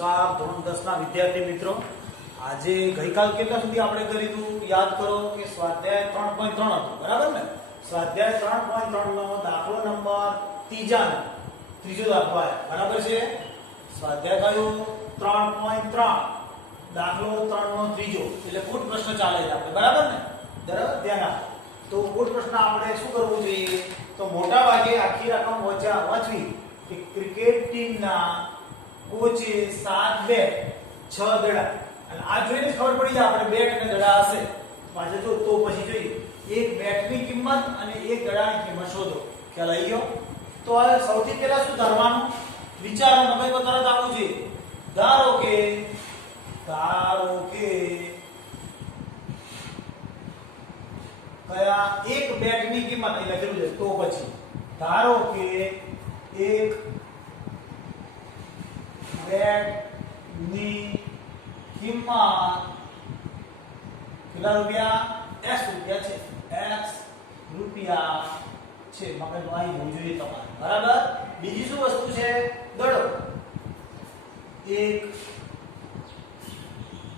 નમસ્કાર ધોરણ 10 ના વિદ્યાર્થી મિત્રો, આજે ગઈકાલ કેટલા સુધી આપણે કર્યું યાદ કરો કે સ્વાધ્યાય 3.3 હતો, બરાબર ને? સ્વાધ્યાય 3.3 નો દાખલો નંબર ત્રીજો દાખલો આવ્યો, બરાબર છે? સ્વાધ્યાય કયો 3.3 દાખલો 3 નો ત્રીજો, એટલે કુલ પ્રશ્ન ચાલે છે આપણે, બરાબર ને? બરાબર, ધ્યાન આપો. તો કુલ પ્રશ્ન આપણે શું કરવું જોઈએ? તો મોટા ભાગે આખી રકમ વાંચવી કે ક્રિકેટ ટીમના કોચે 7 બેટ 6 દડા, અને આ જોઈને ખબર પડી જાય આપણે બેટ અને દડા હશે પાછળ તો પછી જોઈએ એક બેટની કિંમત અને એક દડાની કિંમત શોધો. ખ્યાલ આવી ગયો? તો આ સૌથી પહેલા શું ધારવાનું? વિચારો, મગજમાં તરત આવવું જોઈએ. ધારો કે કયા એક બેટની કિંમત અહીં લખેલું છે, તો પછી ધારો કે એક બેટની કિંમત કેટલા રૂપિયા? x રૂપિયા છે. x રૂપિયા છે. મગજમાં આવી હોવું જોઈએ તમારે, બરાબર? બીજી શું વસ્તુ છે? દડો. એક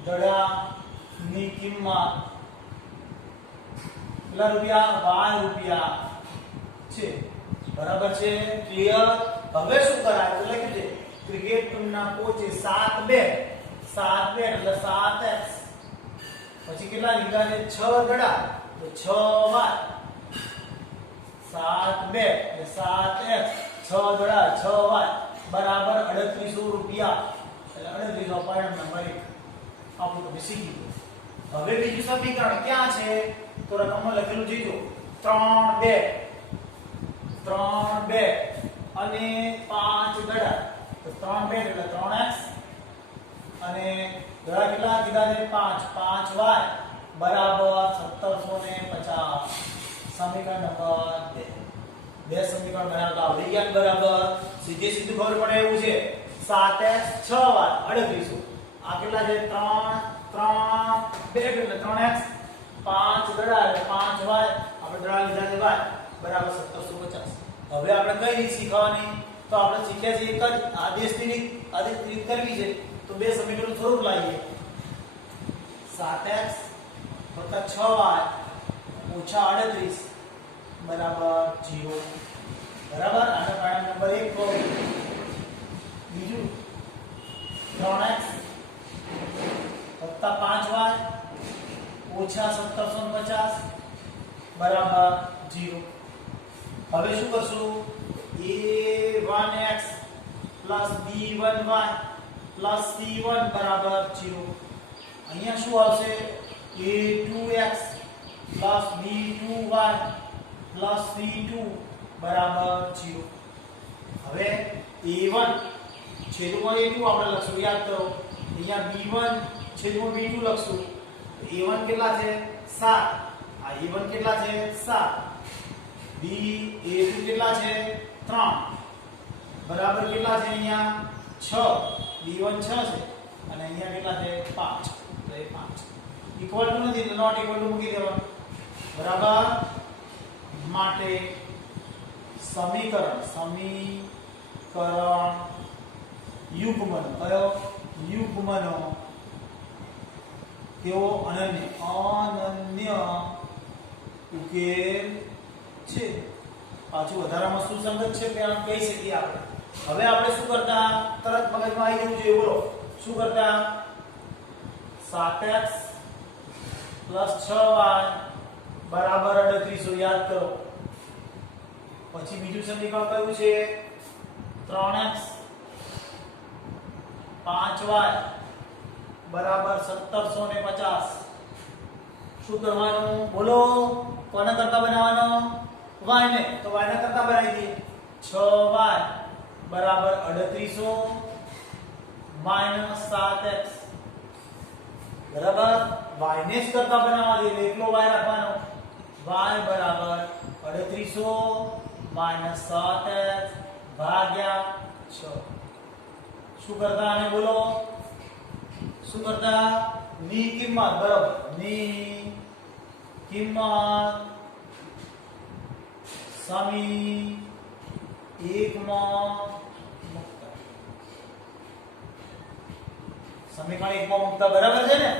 દડાની કિંમત કેટલા રૂપિયા? y રૂપિયા છે, બરાબર છે? ક્લિયર? હવે શું કરાય? તો લખ્યું છે ક્રિકેટ ટીમના કોચે 7 બેટ એટલે 7x, પછી કેટલા લીધા છે? 6 દડા, તો 6y. 7 બેટ એટલે 7x, 6 દડા 6y બરાબર 3800 રૂપિયા. એટલે 3800 પરિણામ નંબર 1 આપણું તમે શીખી ગયો. હવે બીજું સમીકરણ ક્યાં છે? તો રકમમાં લખેલું છે જો 3 બેટ અને 5 દડા, તો 3 બેટ એટલે 3x અને દડા કેટલા કીધા છે? 5y બરાબર 1750. સમીકરણ નંબર 2. બે સમીકરણ બનાવતા આવડી ગયા, બરાબર? સીધું ખબર પડે એવું છે. 7x 6y 3800. આ કેટલા છે? 3 બેટ એટલે 3x, 5 દડા એટલે 5y, આપણે દડા લીધા છે y બરાબર 1750. હવે આપણે કઈ રીત શીખવાની? તો આપણે શીખ્યા છે એક જ આદેશની રીત કરવી છે. તો બે સમીકરણનું સ્વરૂપ લાવીએ. 7x + 6y - 38 બરાબર 0. બરાબર? આનો પરિણામ નંબર 1 કહો. બીજું 3x + 5y - 1750 બરાબર 0. હવે શું કરશું? a1x + b1y + c1 બરાબર 0. અહીંયા શું આવશે? a2x + b2y + c2 બરાબર 0. હવે a1 છેદમાં a2 આપણે લખશું, યાદ કરો. અહીંયા b1 છેદમાં b2 લખશું. a1 કેટલા છે? 7. આ a1 કેટલા છે? 7. a2 કેટલા છે? 3 બરાબર કેટલા છે? અહીંયા 6. b1 6 છે અને અહીંયા કેટલા છે? 5. તો એ 5 ઇક્વલ ટુ નથી તો નોટ ઇક્વલ ટુ મૂકી દેવાનું, બરાબર? માટે સમીકરણ યુગ્મનો કયો? યુગ્મનો કેવો? અનન્ય ઉકેલ છે. પાછું વધારામાં સુસંગત છે પેલા કહી શકીએ આપણે. હવે આપણે શું કરતા? તરત મગજમાં આવી જવું જોઈએ. બોલો શું કરતા? 7x + 6y બરાબર 3800 યાદ કરો. પછી બીજું સમીકરણ કયું છે? 3x 5y બરાબર 1750. શું કરવાનું? બોલો. કોના કરતા બનાવવાનો? y ને. તો y ના કરતા બનાવી દઈએ. 6y બરાબર 3800 - 7x બરાબર y ને જ કરતા બનાવવા દે એટલે એકલો y રાખવાનો. y બરાબર 3800 - 7x ભાગ્યા 6. શું કરતા? આને બોલો શું કરતા? ની કિંમત, બરાબર, ની કિંમત સમી 1 માં મુકતા. સમીકરણ 1 માં મૂકતા બરાબર છે ને?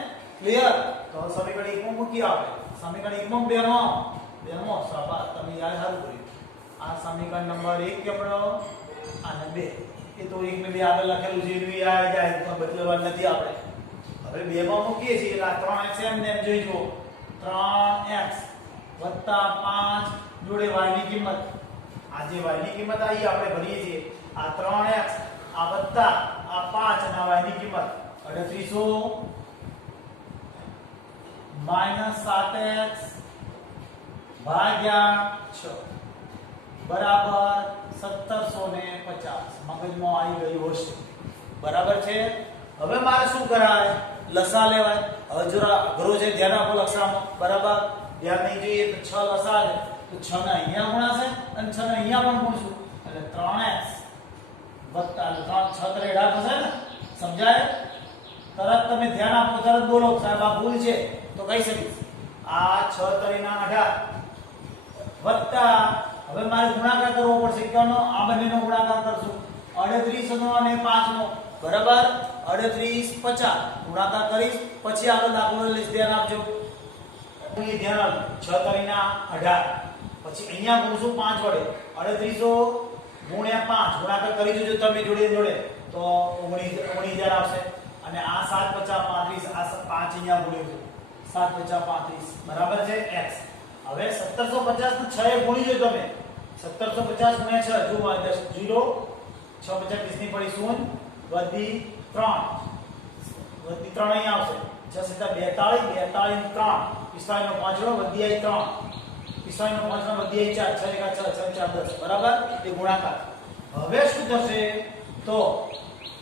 ક્લિયર? તો સમીકરણ 1 માં મૂકી આપણે. સમીકરણ 1 માં બેમાં શાબાશ, તમે યાદ સારું કર્યું. આ સમીકરણ નંબર 1 કેમનો અને 2. એ તો 1 ને 2 આગળ લખેલું છે એનું યાદ જાય તો બદલવાનું નથી આપણે. હવે 2 માં મૂકીએ છીએ એટલે આ 3x એમ જોઈ જુઓ. 3x વત્તા 5 જોડે y ની કિંમત. આ જે y ની કિંમત આવી આપણે ભરીએ છીએ. આ 3x આ વત્તા આ 5 અને આ y ની કિંમત 3800 માઈનસ 7x ભાગ્યા 6 બરાબર 1750. મગજમાં આવી ગયું હશે. બરાબર છે? હવે મારે શું કરાય? લસા લેવાય. હવે જરા અઘરો છે, ધ્યાન આપો લસામાં. બરાબર? ધ્યાન નહીં જોઈએ તો 6 લસા છે તો 6 ને અહીંયા ગુણાશે અને 6 ને અહીંયા પણ ગુણશું એટલે 3x વત્તા 6 ત્રેડા થશે ને? સમજાય? તરત તમે ધ્યાન આપો, તરત બોલો સાહેબ આ ભૂલ છે તો કહી શકીશ. આ 6 તરીના 18 વત્તા હવે મારે ગુણાકાર કરવો પડશે. કયોનો? આ બંનેનો ગુણાકાર કરશું. 38 નો અને 5 નો બરાબર 38 50 ગુણાકાર કરીશ પછી આગળ દાખલો લઈશ. ધ્યાન આપજો. એ ધ્યાન આપજો. 6 તરીના 18 પછી અહીંયા ગુણશું 5 વડે. 3800 ગુણ્યા 5 ગુણાકાર કરી જોજો તમે જોડે તો 19000 આવશે. અને આ 7 50 35 આ 5 અહીંયા ગુણ્યું છે. 7 50 35 બરાબર છે x. હવે 1750 ને 6 એ ગુણી જો તમે. 1750 ગુણ્યા 6 જો 0 6 50 30 ની પડી 0 વધી 3 અહીંયા આવશે. 6 42 42 3 45 નો 5 વધી આવી 3 45 નો 5 વધી આવી 4 6 1 6 6 4 10 બરાબર એ ગુણાકાર. હવે શું થશે? તો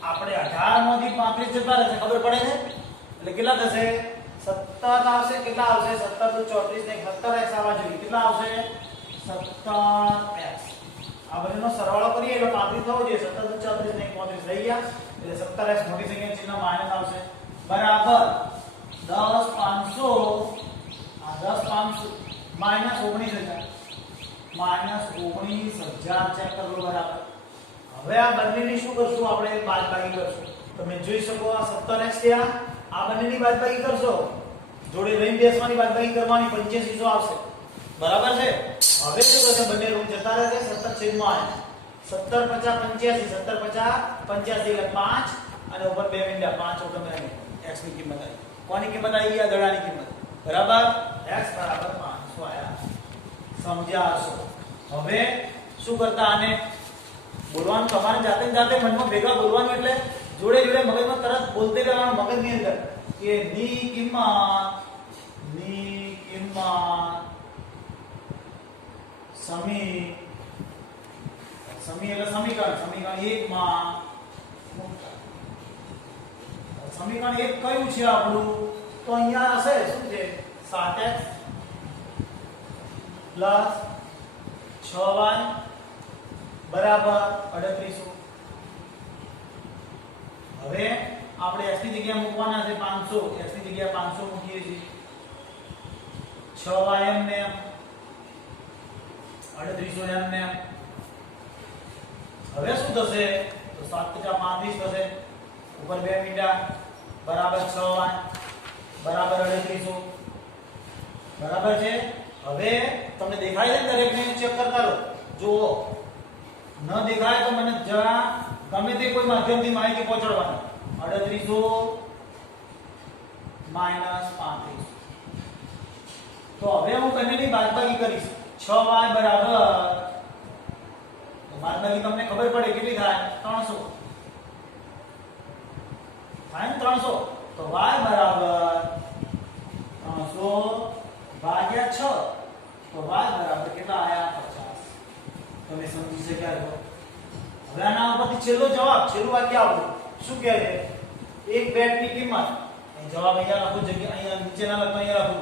આપણે 18 માંથી 35 જતા રહેશે. ખબર પડે છે? એટલે કેટલા થશે? 17 આવશે. કેટલા આવશે? 17 તો 34 ને 17x આવવા જોઈએ. કેટલા આવશે? 17x. આ બંનેનો સરવાળો કરીએ એટલે 35 થવો જોઈએ. 17 તો 34 ને 35 થઈ ગયા એટલે 17x મોટી સંખ્યા ચિહ્ન માઈનસ આવશે. બરાબર 10500 આ 10500 માઈનસ 19000 ચેક કરો. બરાબર. હવે આ બંનેની શું કરશું? આપણે બાદબાકી કરશું. તમે જોઈ શકો આ 17x થયા. આ બંનેની બાદબાકી કરશો. જોડે લઈને બેસવાની બાદબાકી કરવાની 8500 આવશે. બરાબર છે? હવે શું કરશે? બંને રૂમ જતા રહેશે. 17 છેદમાં 17 50 85 17 50 85 એટલે 5 અને ઉપર 2 મીંડા 5 ઓટોમેટિક x ની કિંમત આવી. કોની કિંમત આવી? આ દડાની કિંમત. બરાબર? x બરાબર 500 આયા. સમજ્યા હશો? હવે શું કરતા? આને બોલવાનું તમારે જાતે મનમાં ભેગા બોલવાનું એટલે જોડે મગજમાં તરત બોલતે રહેવાનું. મગજની અંદર કે ની કિંમત સમી એટલે સમીકરણ 1 માં સમીકરણ 1 કયું છે આપણું? તો અહીંયા હશે શું છે? 7x 6y બરાબર 3800. હવે આપણે x ની જગ્યાએ મૂકવાના છે 500. x ની જગ્યાએ 500 મૂકીએ છીએ. 6y એમને 3800 એમને. હવે શું થશે? તો 7 50 35 થશે. ઉપર 2 મીંડા બરાબર 6y બરાબર 3800. બરાબર છે? હવે તમને દેખાય છે? દરેકને ચેક કરતા રહો. જુઓ ન દેખાય તો મને જરા ગમે તે કોઈ માધ્યમથી માહિતી પહોંચાડવાની. 3800 માઈનસ 35. તો હવે હું બંનેની બાદબાકી કરીશ. 6y બરાબર તો બાદબાકી તમને ખબર પડે કેટલી થાય? 300 થાય ને 300. તો y બરાબર 300 ભાગ્યા 6 તો y બરાબર કેટલા આયા? 50. તમે સમજી શક્યા છો? હવે આના ઉપરથી છેલ્લું વાક્ય આવતું શું કહે છે? એક બેટની કિંમત. અહીં જવાબ અહીંયા લખો. જગ્યા અહીંયા નીચે ના લખો, અહીંયા લખો.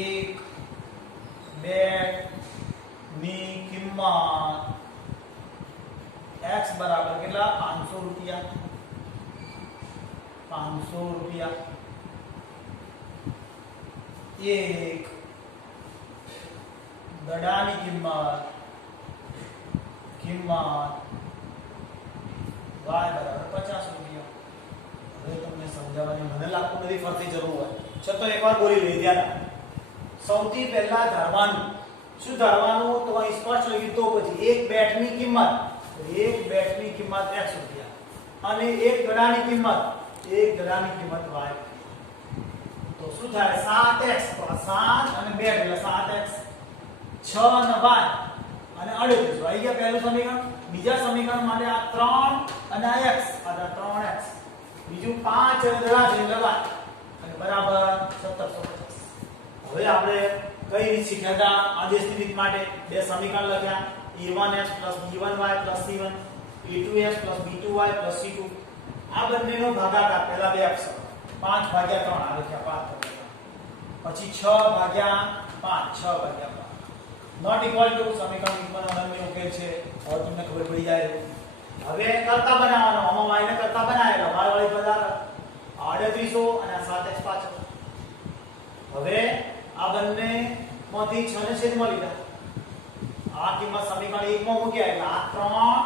એક બેટની કિંમત x બરાબર કેટલા? 500 રૂપિયા. 500 રૂપિયા. એક દડાની કિંમત y બરાબર 50 રૂપિયા. હવે તમને સમજાવવાની મને લાગતું નથી ફરતી જરૂર હોય, છતાં એકવાર બોલી લઈએ ધ્યાન. સૌથી પહેલા ધારવાનું શું ધારવાનું તો અહીં સ્પષ્ટ લખ્યું તો પછી એક બેટની કિંમત x રૂપિયા અને એક ગળાની કિંમત y. તો શું થાય 7x તો 7 અને 2 એટલે 7x 6 અને y અને 38 આવી ગયા પહેલું સમીકરણ. બીજા સમીકરણ માટે આ 3 અને આ x આ 3x બીજું 5 અને ગળા છે એટલે y અને બરાબર 1750. હવે આપણે કઈ રીત શીખ્યા હતા આદેશની રીત માટે બે સમીકરણ લખ્યા a1x b1y c1 a2x b2y c2. આ બંનેનો ભાગાકાર પહેલા બે અક્ષર 5 ભાગ્યા 3 આ લખ્યા 5 પછી 6 ભાગ્યા 5 નોટ ઇક્વલ ટુ સમીકરણ 1 અનન્ય ઉકેલ છે. હવે તમને ખબર પડી જાય. હવે કરતા બનાવવાનો આમાં y ને કરતા બનાવેલો y વાળી પદ 3800 અને 7x પાછળ. હવે આ બંને માંથી 6 ને છેદમાં લીધા. આ કિંમત સમીકરણ 1 માં મૂક્યા એટલે આ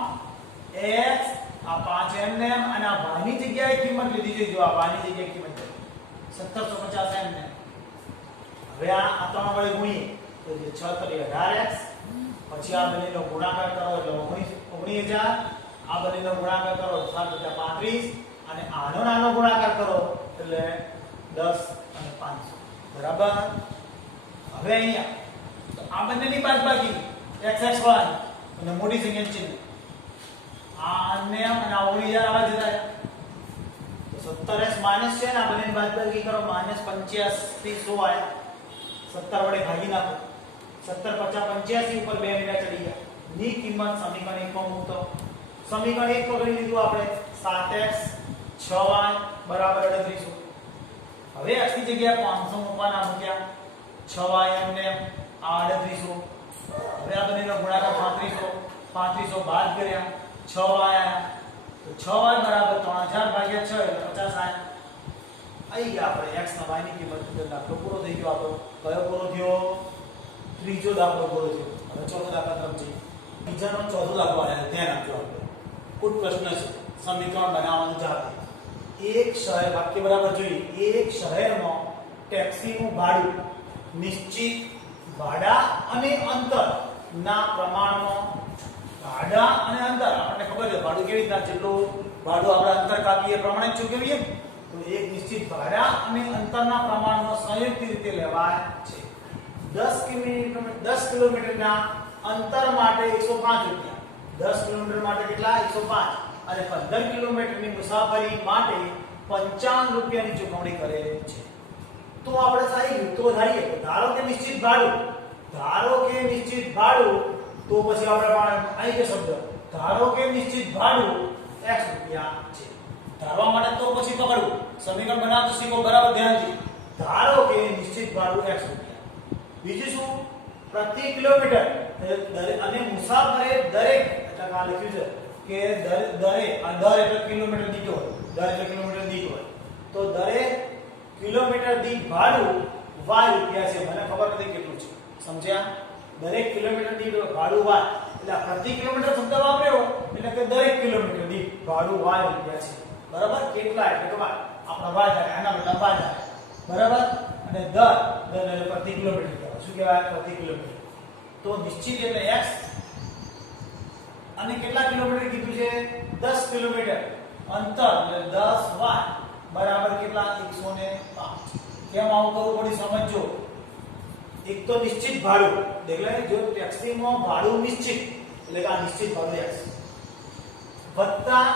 3x આ 5 એમને અને આ y ની જગ્યાએ કિંમત લીધી છે. જો આ y ની જગ્યાએ કિંમત 1750 એમને. હવે આ 3 વડે ગુણીએ તો જે 6 તરી 18x પછી આ બંનેનો ગુણાકાર કરો એટલે 19000 આ બંનેનો ગુણાકાર કરો 7 * 35 અને આનો નાનો ગુણાકાર કરો એટલે 10 અને 500 બરાબર. હવે અહીંયા તો આ બંનેની બાદબાકી xy અને મોટી સંખ્યા ચિહ્ન આ ને અને આ 19000 આવા જતા તો 17x માઈનસ છે ને આ બંનેની બાદબાકી કરો -85 થી 100 આયા 17 વડે ભાગી નાખો 17 * 85 ઉપર 2 મીંડા ચડી ગયા. ની કિંમત સમીકરણ 1 માં મૂકતો સમીકરણ 1 તો ગણી લીધું આપણે 7x 6y બરાબર 3800. હવે x ની જગ્યાએ 500 મૂકવાના મૂક્યા 6y એમને 3800. હવે આ બંનેનો ગુણાકાર 3500 બાદ કર્યા 6y આયા તો 6y બરાબર 3000 ભાગ્યા 6 એટલે 50 આયા. આવી ગયા આપણે x ના y ની કિંમત. દાખલો પૂરો થઈ ગયો આપણો. કયો પૂરો થયો? ત્રીજો દાખલો પૂરો થયો. હવે ચોથો દાખલા તરફ જઈએ. બીજાનો ચોથો દાખલો આવ્યો ધ્યાન આપજો. આપણે કુટ પ્રશ્ન છે સમીકરણ બનાવવાનું જાતે. એક શહેર વાક્ય બરાબર જોઈએ. એક શહેરમાં ટેક્સીનું ભાડું નિશ્ચિત ભાડા અને અંતર ના પ્રમાણમાં ભાડા અને અંતર આપણને ખબર છે ભાડું કેવી રીતના જેટલું ભાડું આપણે અંતર કાપીએ પ્રમાણે જ ચૂકવીએ તો એક નિશ્ચિત ભાડા અને અંતરના પ્રમાણમાં સંયુક્ત રીતે લેવાય છે. 10 કિલોમીટરના અંતર માટે 105 રૂપિયા. 10 કિલોમીટર માટે કેટલા 105 અને 15 કિલોમીટરની મુસાફરી માટે 55 રૂપિયાની ચૂકવણી કરે છે. તો આપણે સારી યુક્તો ધારીએ તો ધારો કે નિશ્ચિત ભાડું તો પછી આપણે અહીં કે શબ્દ ધારો કે નિશ્ચિત ભાડું x રૂપિયા છે. ધારવા માટે તો પછી પકડવું સમીકરણ બનાવતો શીખો બરાબર ધ્યાનથી. ધારો કે નિશ્ચિત ભાડું x રૂપિયા. બીજું શું પ્રતિ કિલોમીટર અને મુસાફરે દરેક એટલે આ લખ્યું છે કે દર એટલે કિલોમીટર દીઠ હોય. દર એટલે કિલોમીટર દીઠ હોય તો દરેક કિલોમીટર દીઠ ભાડું y રૂપિયા છે. મને ખબર નથી કેટલું છે સમજ્યા. દરેક કિલોમીટર દીઠ ભાડું y એટલે પ્રતિ કિલોમીટર શબ્દ વાપર્યો એટલે કે દરેક કિલોમીટર દીઠ ભાડું y રૂપિયા છે. બરાબર. કેટલા એટલે કે આપણા y થાય આના બદલા y થાય બરાબર. અને દર એટલે પ્રતિ કિલોમીટર કહેવાય. શું કહેવાય? પ્રતિ કિલોમીટર. તો નિશ્ચિત એટલે x અને કેટલા કિલોમીટર કીધું છે 10 કિલોમીટર અંતર એટલે 10y બરાબર કેટલા 105. કેમ આવું કરવું પડી સમજો. એક તો નિશ્ચિત ભાડું દેખલાય જો ટેક્સીમાં ભાડું નિશ્ચિત એટલે કે આ નિશ્ચિત ભાડું x વત્તા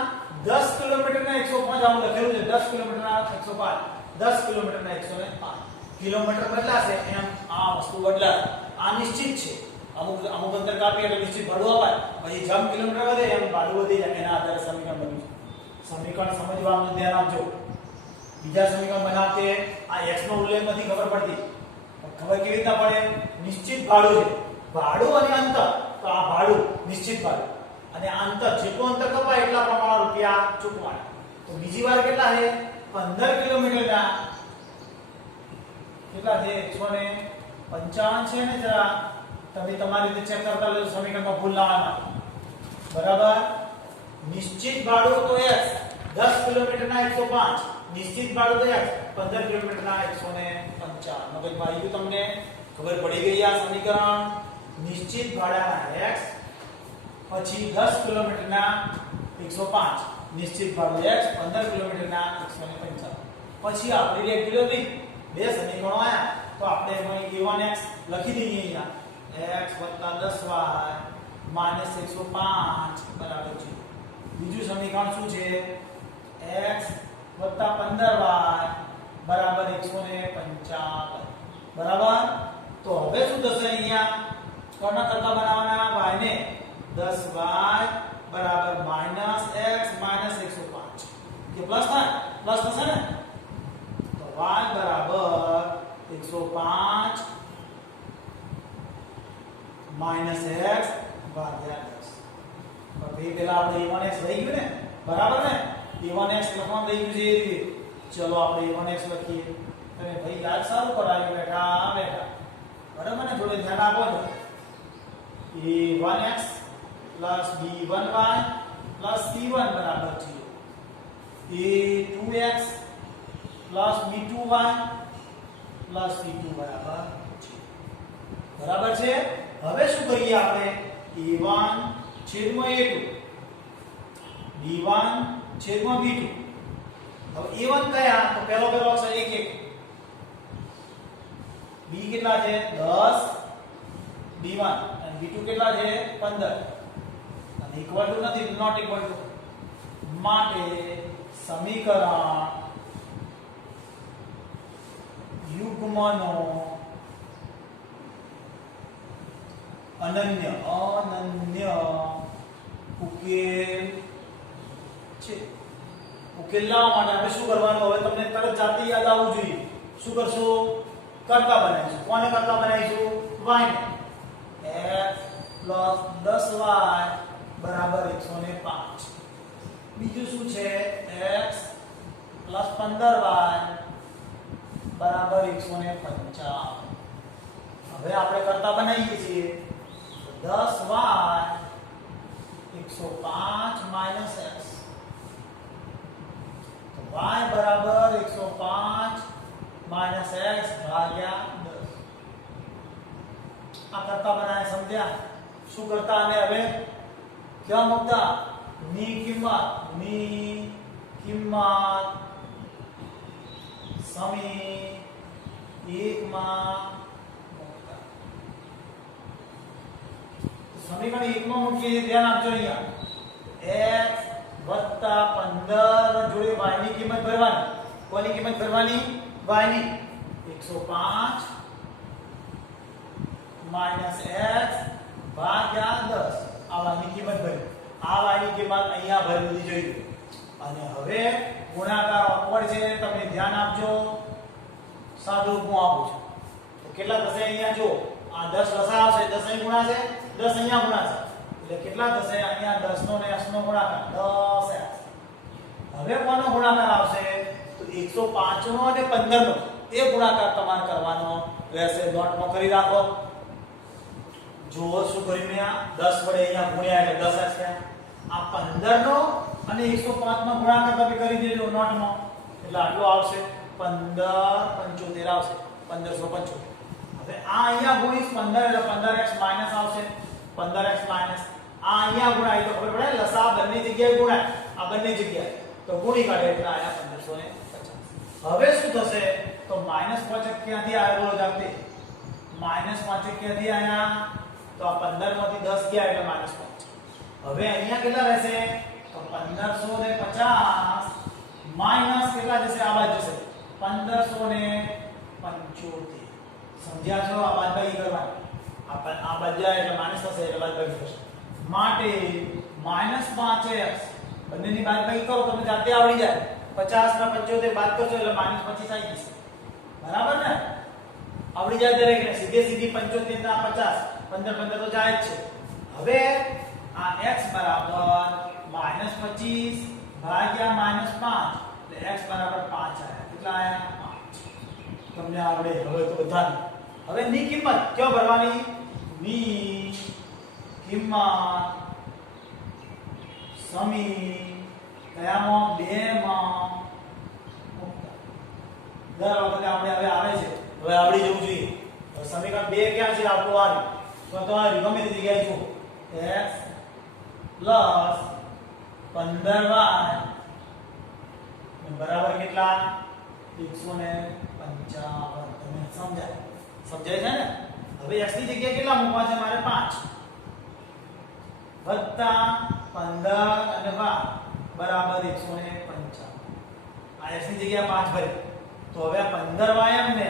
10 કિલોમીટરના 105 આવું લખેલું છે. 10 કિલોમીટરના 105 10 કિલોમીટરના 105 કિલોમીટર બદલાશે એમ આ વસ્તુ બદલાશે. આ નિશ્ચિત છે. અમુક અંતર કાપીએ એટલે નિશ્ચિત ભાડું અપાય. પછી જેમ કિલોમીટર વધે એમ ભાડું વધી જાય. એના આધારે સમીકરણ બન્યું છે. સમીકરણ સમજવાનું ધ્યાન આપજો. બીજા સમીકરણ બનાવતે આ x નો ઉલ્લેખ નથી ખબર પડતી. ખબર કેવી રીતના પડે? નિશ્ચિત ભાડું છે. ભાડું અને અંતર તો આ ભાડું નિશ્ચિત ભાડું અને અંતર જેટલું અંતર કપાય એટલા પ્રમાણમાં રૂપિયા ચૂકવાના. તો બીજી વાર કેટલા છે 15 કિલોમીટરના કેટલા છે 155 છે ને જરા તમે તમારી રીતે ચેક કરતા લેજો સમીકરણમાં ભૂલ ના આવે બરાબર. નિશ્ચિત ભાડું તો x 10 કિલોમીટરના 105, નિશ્ચિત ભાડું તો x 15 કિલોમીટરના 155. મગજમાં આવી ગયું તમને? ખબર પડી ગઈ આ સમીકરણ? નિશ્ચિત ભાડાના x પછી 10 કિલોમીટરના 105, નિશ્ચિત ભાડું x 15 કિલોમીટરના 155. પછી આપણી રેગ્યુલર બે સમીકરણો આયા તો આપણે એમાં a1x લખી દઈએ અહીંયા x 10y માઈનસ 105 બરાબર છે. બીજું સમીકરણ શું છે? x 15y બરાબર 155 બરાબર. તો હવે શું થશે? અહીંયા કોના કરતા બનાવવાના? y ને 10y બરાબર માઈનસ x માઈનસ 105 કે પ્લસ થાય? પ્લસ થશે ને? તો y બરાબર 105 માઈનસ x ભાગ્યા 10. હવે પેલા આપણે a1x લઈ ગયું ને, બરાબર ને? a1x લખવાનું લઈ ગયું છે. ચલો આપણે a1x લખીએ. તમે ભાઈ યાદ સારું કરાવ્યું બેટા. બરાબર ને? થોડું ધ્યાન આપો છો. a1x plus b1y plus c1 બરાબર છે a2x plus b2y plus c2 બરાબર છે. બરાબર છે? હવે શું કરીએ આપણે? a1 છેદમાં a2 b1 છેદમાં b2. હવે a1 કયા? તો પહેલો અક્ષર 1 1. b કેટલા છે? 10 b1 અને b2 કેટલા છે? 15. અને ઇક્વલ ટુ નથી, નોટ ઇક્વલ ટુ. માટે સમીકરણ યુગ્મનો અનન્ય ઉકેલ છે. ઉકેલ લાવવા માટે આપણે શું કરવાનું? હવે તમને તરત જાતે યાદ આવવું જોઈએ. શું કરશું? કરતા બનાવીશું. કોને કરતા બનાવીશું? y ને. x 10y બરાબર 105. બીજું શું છે? x 15y બરાબર 155. હવે આપણે કરતા બનાવીએ છીએ. 10y 105 minus x. તો y બરાબર 105 માઈનસ x ભાગ્યા 10. આ કરતા બનાવ્યા, સમજ્યા? શું કરતા? અને હવે ક્યાં મૂકતા? ની કિંમત સમી 1 માં મૂકતા. સમીકરણ 1 માં મૂકીએ. ધ્યાન આપજો. અહીંયા x 15 જોડે y ની કિંમત ભરવાની. કોની કિંમત ભરવાની? y ની. 105 માઈનસ x ભાગ્યા 10. આ y ની કિંમત ભરી. આ y ની કિંમત અહીંયા ભરવી જોઈએ. અને હવે ગુણાકાર ઓકવર્ડ છે. તમે ધ્યાન આપજો. સાદું હું આપું છું. તો કેટલા થશે? અહીંયા જો આ 10 લસા આવશે. 10 અહીં ગુણાશે, 10 અહીંયા ગુણાશે. એટલે કેટલા થશે? અહીંયા 10 નો ને x નો ગુણાકાર 10x. હવે કોનો ગુણાકાર આવશે? તો 105 નો અને 15 નો એ ગુણાકાર તમારે કરવાનો રહેશે. નોટમાં કરી રાખો. જો શું કર્યું? મેં 10 વડે અહીંયા ગુણ્યા એટલે 10x થયા. આ 15 નો અને 105 નો ગુણાકાર તમે કરી દેજો નોટમાં. એટલે આટલો આવશે 1575 આવશે. 1575. હવે આ અહીંયા ગુણીશ 15 એટલે 15x માઈનસ આવશે. 15x માઈનસ આ અહીંયા ગુણાય તો ખબર પડે. લસા બંને જગ્યાએ ગુણાય. આ બંને જગ્યાએ તો ગુણી કાઢે એટલે આયા 1550. હવે શું થશે? તો -5 ક્યાંથી આવ્યો? બોલો જાતે. -5 ક્યાંથી આયા? તો આ 15 માંથી 10 ગયા એટલે -5. હવે અહીંયા કેટલા રહેશે? તો 1550 માઈનસ કેટલા જશે? આ બાજુ જશે 1575. સમજ્યા છો? આ બાદબાકી કરવાની. આ બાજુ જાય એટલે માઈનસ થશે એટલે બાદબાકી થશે. માટે -5x બંનેની બાદબાકી કરો. તમને જાતે આવડી જાય. 50 ના 75 બાદ કરશો એટલે -25 આવી જશે. બરાબર ને? આવડી જાય દરેકને. સીધી 75 ના 50 15 તો જાય જ છે. હવે આ x બરાબર -25 ભાગ્યા -5 એટલે x બરાબર 5 આયા. કેટલા આયા? 5. તમને આવડે હવે તો બધાને. હવે ની કિંમત ક્યાં ભરવાની? ની કિંમત સમી કયામાં બેમાં દર વખતે આપણે હવે આવે છે હવે આવડી જવું જોઈએ તો સમીકરણ 2 ક્યાં છે આપણું આ તો આ ગમે તે જગ્યાએ જુઓ x પ્લસ 15y બરાબર કેટલા 155 તમે સમજાય છે ને હવે x ની જગ્યાએ કેટલા મૂકવા છે મારે 5 વત્તા 15 અને y બરાબર 155 આ x ની જગ્યાએ 5 ભરી તો હવે આ 15y એમને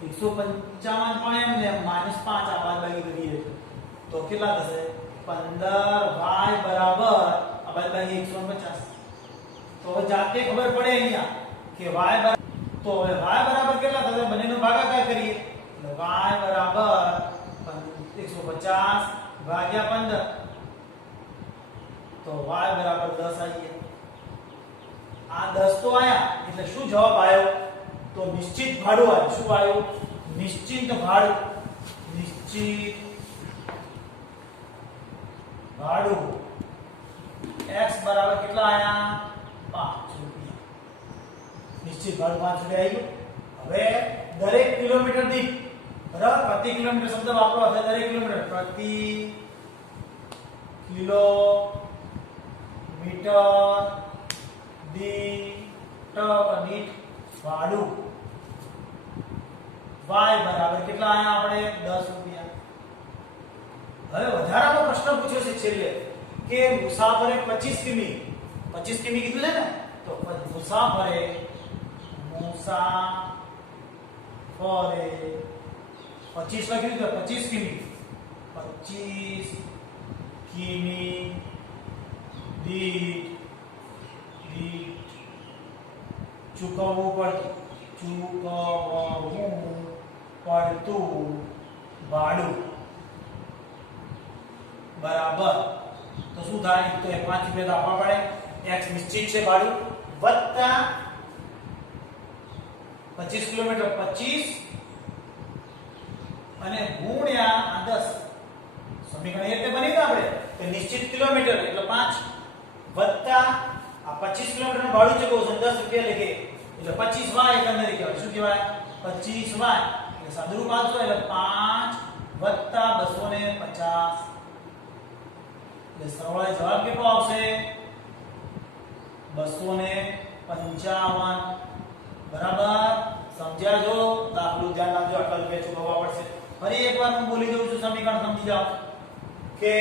155 પણ એમને -5 આ બાદબાકી કરીએ તો કેટલા થશે 15y બરાબર આ બાદબાકી 150 તો હવે જાતે ખબર પડે અહીંયા કે y બરાબર તો હવે y બરાબર કેટલા થશે બંનેનો ભાગાકાર કરીએ એટલે y બરાબર 150 ભાગ્યા 15 તો y બરાબર 10 આવી ગયા આ 10 તો આયા એટલે શું જવાબ આવ્યો તો નિશ્ચિત ભાડું આવ્યું શું આવ્યું નિશ્ચિત ભાડું x બરાબર કેટલા આયા 5 રૂપિયા નિશ્ચિત ભાડું 5 રૂપિયા આવી ગયું હવે દરેક કિલોમીટર દીઠ બરાબર પ્રતિ કિલોમીટર શબ્દ વાપરો એટલે દરેક કિલોમીટર પ્રતિ કિલોમીટર દીઠ ભાડું y બરાબર કેટલા આયા આપણે 10 રૂપિયા હવે વધારાનો પ્રશ્ન પૂછ્યો છે છેલ્લે કે મુસાફરે 25 કિમી કીધું છે ને તો મુસાફરે 25 લખ્યું તો 25 કિમી દીઠ ચૂકવવું પડતું ભાડું બરાબર તો શું થાય તો 5 રૂપિયા આપવા પડે x નિશ્ચિત છે ભાડું વત્તા 25 કિલોમીટર 25 અને ગુણ્યા 10 સમીકરણ એ રીતે બની ગયું આપણે કે નિશ્ચિત કિલોમીટર એટલે 5 વત્તા આ 25 કિલોમીટર નું ભાડું છે કહું 10 રૂપિયા લખે એટલે 25y એકંદરે કહેવાય શું કહેવાય 25y એટલે સાદુરૂપ 500 એટલે 5 વત્તા 250 એટલે સરવાળે જવાબ કેટલો આવશે 255 બરાબર સમજ્યા જો દાખલો ધ્યાન રાખજો આટલા રૂપિયા ચૂકવવા પડશે ફરી એકવાર હું બોલી દઉં છું સમીકરણ સમજી જાઓ કે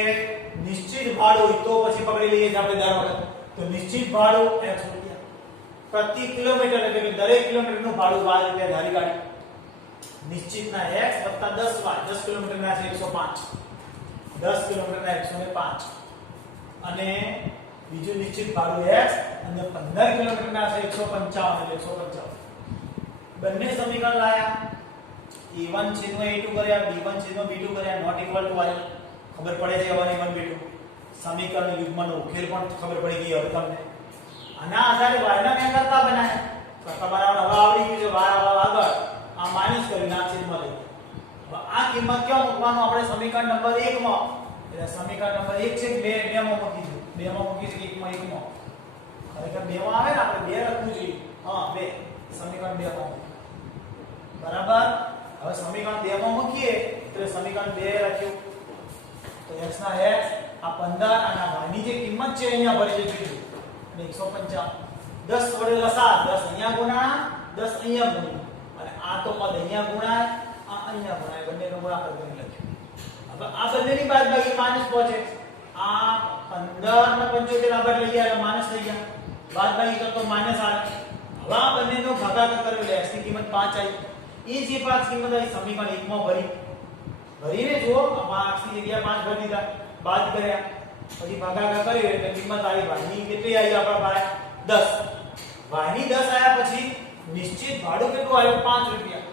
નિશ્ચિત ભાડું તો પછી પકડી લઈએ આપણે દર વખત તો નિશ્ચિત ભાડું x રૂપિયા પ્રતિ કિલોમીટર એટલે કે દરેક કિલોમીટરનું ભાડું y રૂપિયા ધારી કાઢી નિશ્ચિતના x 10y 10 કિલોમીટરના છે 105 10 કિલોમીટરના 105 અને બીજું નિશ્ચિત ભાડું x અને 15 કિલોમીટરના છે 155 એટલે 155 બંને સમીકરણ લાયા a1 છેદમાં a2 કર્યા b1 છેદમાં b2 કર્યા નોટ ઇક્વલ ટુ y ખબર પડે છે a1 a1 b2 સમીકરણ યુગ્મનો ઉકેલ પણ ખબર પડી ગઈ હવે તમને આના આધારે y ના મેં કરતા બનાવ્યા કરતા બનાવવાનું હવે આવડી ગયું છે y આગળ આ માઈનસ કરી ના છેદમાં લઈ હવે આ કિંમત ક્યાં મૂકવાનું આપણે સમીકરણ નંબર 1 માં એટલે સમીકરણ નંબર 1 છે 2 માં મૂકી દો 2 માં મૂકી છે 1 માં ખરેખર 2 માં આવે ને આપણે 2 લખવું જોઈએ હા 2 સમીકરણ 2 માં બરાબર હવે સમીકરણ 2 માં મૂકીએ એટલે સમીકરણ 2 લખ્યું તો x ના x આ 15 અને y ની જે કિંમત છે અહીંયા ભરી દેજો અને 155 10 વડે લસા 10 અહીંયા ગુણા 10 અહીંયા ગુણ્યા અને આ તો પદ અહીંયા ગુણાય આ અહીંયા ગુણાય બંનેનો ગુણાકાર કરી લખ્યું હવે આ બંનેની બાદબાકી માઈનસ પહોંચે આ 15 ને 75 આગળ લઈ ગયા એટલે માઈનસ થઈ ગયા બાદબાકી કરતો માઈનસ આવે હવે આ બંનેનો ભાગાકાર કર્યો એટલે x ની કિંમત 5 આવી એ જે 5 કિંમત આવી સમીકરણ 1 માં ભરીને જુઓ આ x ની જગ્યાએ 5 ભરી દીધા બાદ કર્યા પછી ભાગાકાર કર્યો એટલે કિંમત આવી y ની કેટલી આવી આપણા પાસે 10 y ની 10 આયા પછી નિશ્ચિત ભાડું કેટલું આવ્યું 5 રૂપિયા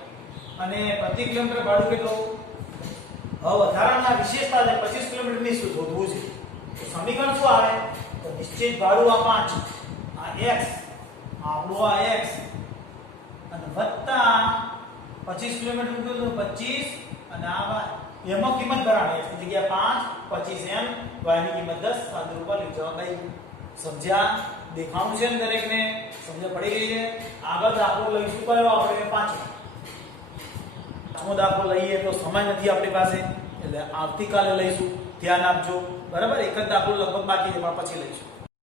અને પ્રતિ કિલોમીટર ભાડું કેટલું હવે વધારાના વિશેષતા છે 25 કિલોમીટર ની શું શોધવું છે તો સમીકરણ શું આવે તો નિશ્ચિત ભાડું આ 5 આ x આપણું આ x અને વત્તા 25 કિલોમીટર કેટલું 25 અને આ y એમાં કિંમત ભરાણી x ની જગ્યાએ 5 25 એમ તો આની કિંમત 10 સાદુ રૂપા લઈ જવાબ આવી ગયું. સમજ્યા? દેખાણું છે ને દરેકને? સમજ પડી ગઈ છે? આગળ દાખલો લઈશું કયો આપણે? પાંચમો દાખલો લઈએ તો સમય નથી આપણી પાસે એટલે આવતીકાલે લઈશું. ધ્યાન આપજો. બરાબર? એક જ દાખલો લગભગ બાકી છે પણ પછી લઈશું.